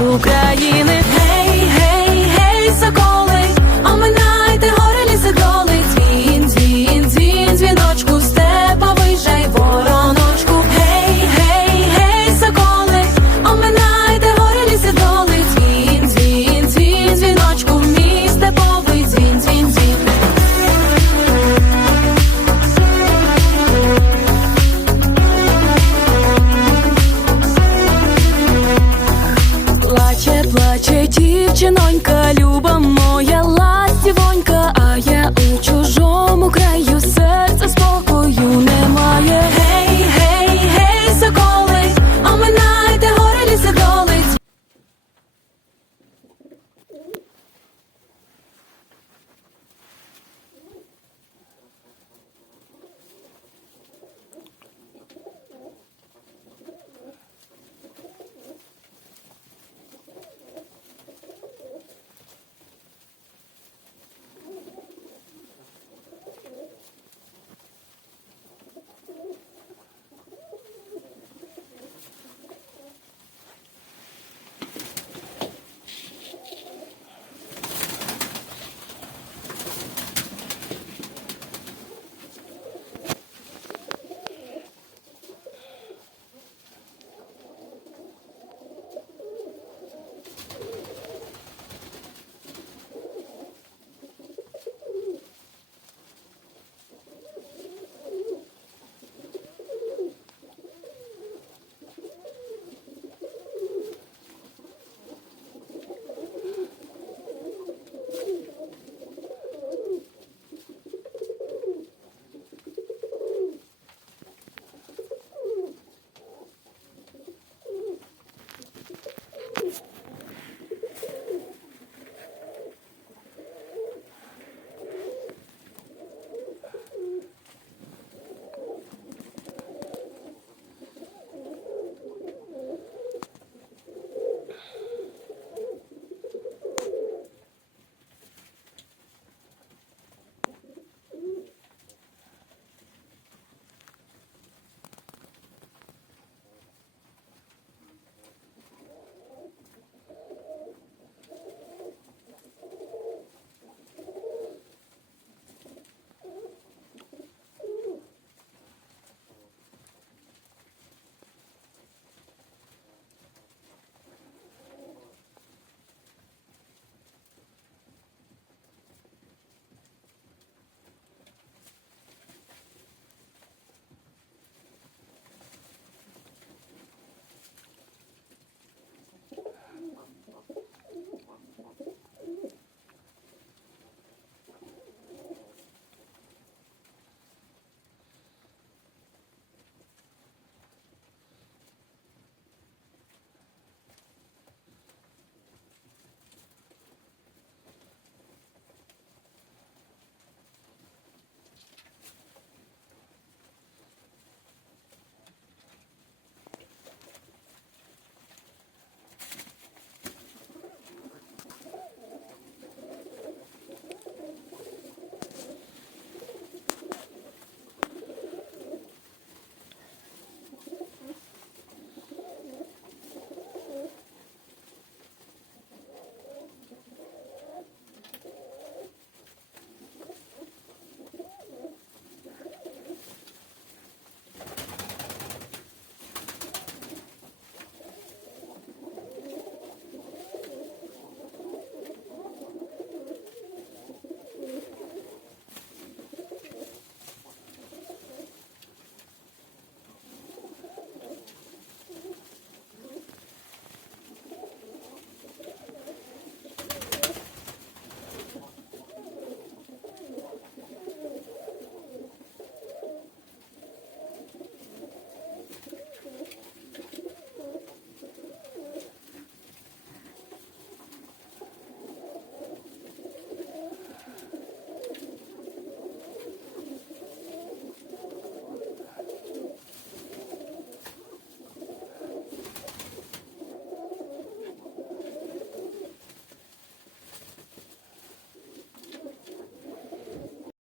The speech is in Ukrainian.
України. coming up.